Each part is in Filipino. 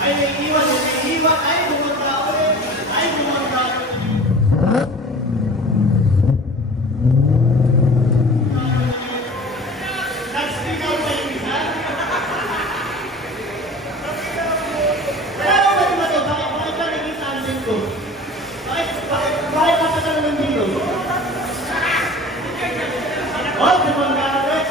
Ay, naiiwan, naiiwan. Ay, bumunta ulit. Ay, bumunta ulit. Nag-speak out pa yung isa. Pero bakit ba ito? Bakit ba naging tandem ko? Bakit kapata naman dito? Oh, bumunta ulit.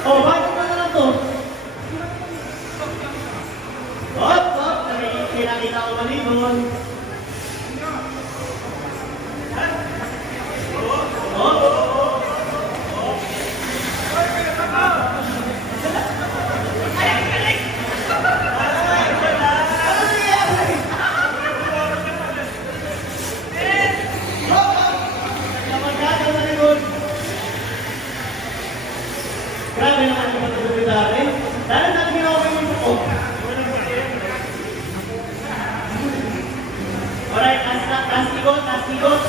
Oh, bakit na lang to? Hop, hop, nakikita ko malibon. Grabe naman yung pagkakulit natin. Dahil natin ginawa ko yung buko. Alright, tastigot, tastigot.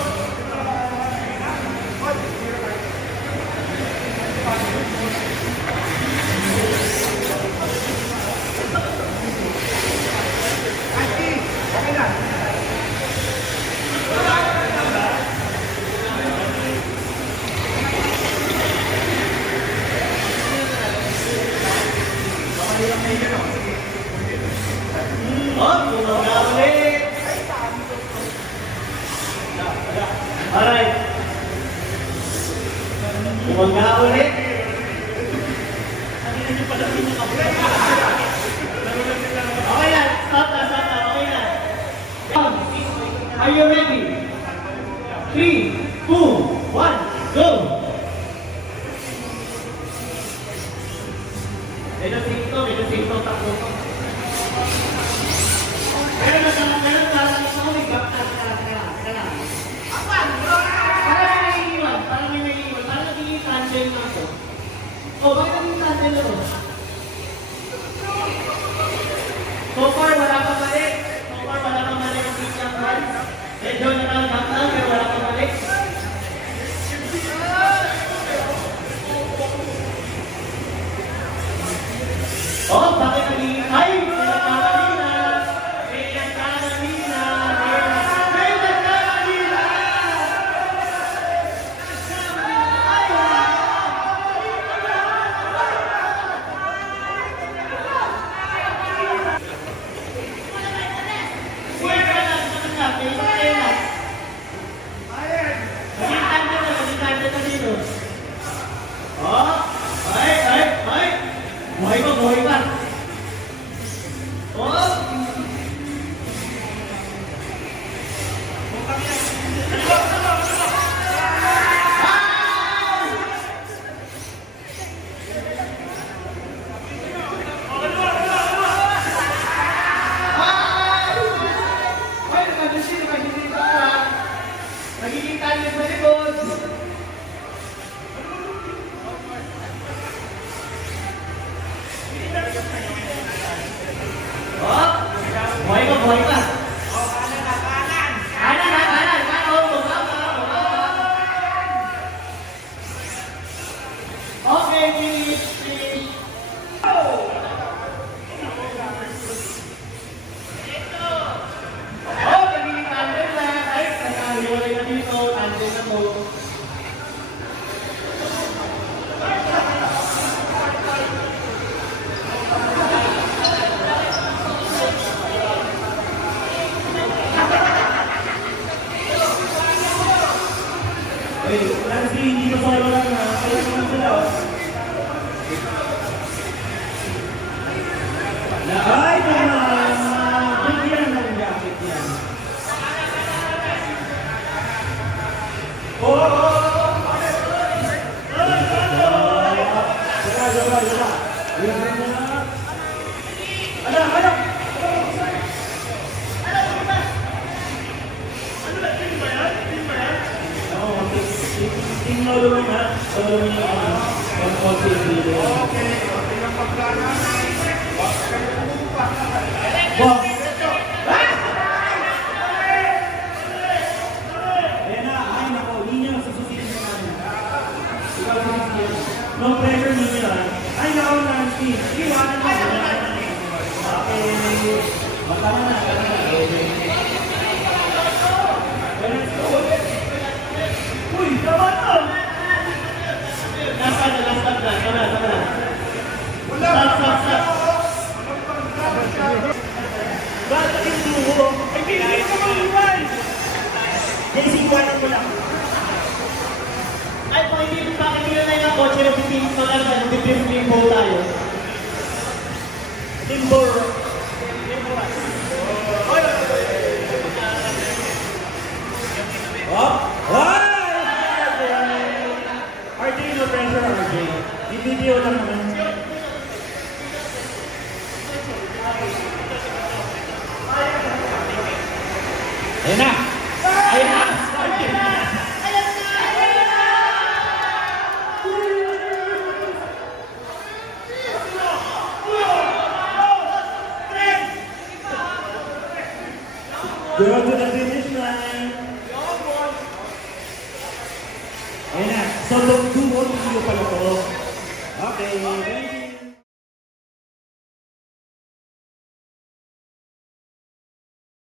Alright. Bumangga ulit. Okay na. Stop na, stop na. Okay na. Are you ready? 3, 2, 1, go! Medyo safe to, takbo ko. Pero parang ito, may back na. Parang may naiiwan. Parang nagiging tandem na ako. Oh, bakit naging tandem na to? So far, wala pa mali. Ang teaching card. Medyo nakalagang lang, pero wala pa mali. Oh, bakit nagiging ay! Buhay pa. Oh! Nagiging talis sa likod. Buhay pa. Kanan. Okay, finish. Oh, nagiging tandem na. Ay, nagkahiwalay na dito. Tandem na to. Kasi hindi ko sa'yo lang na kaya naman sila. Ay, bigyan ng jacket yan. Iwanan mo. Okay. Tama na. Uy, tama na. Last stop na. Tama na. Stop. Bakit yung duho? Ay, pinagin ko mga iwan! JC, iwanan mo lang. Ay, bakit nila na yung kotse na pipilis ko lang na limbo tayo? Limbo. RJ, no pressure, RJ. I-video lang naman. Ayan na! Go to the finish line! Ayan na! So, 2-1 pala to. Okay, thank you!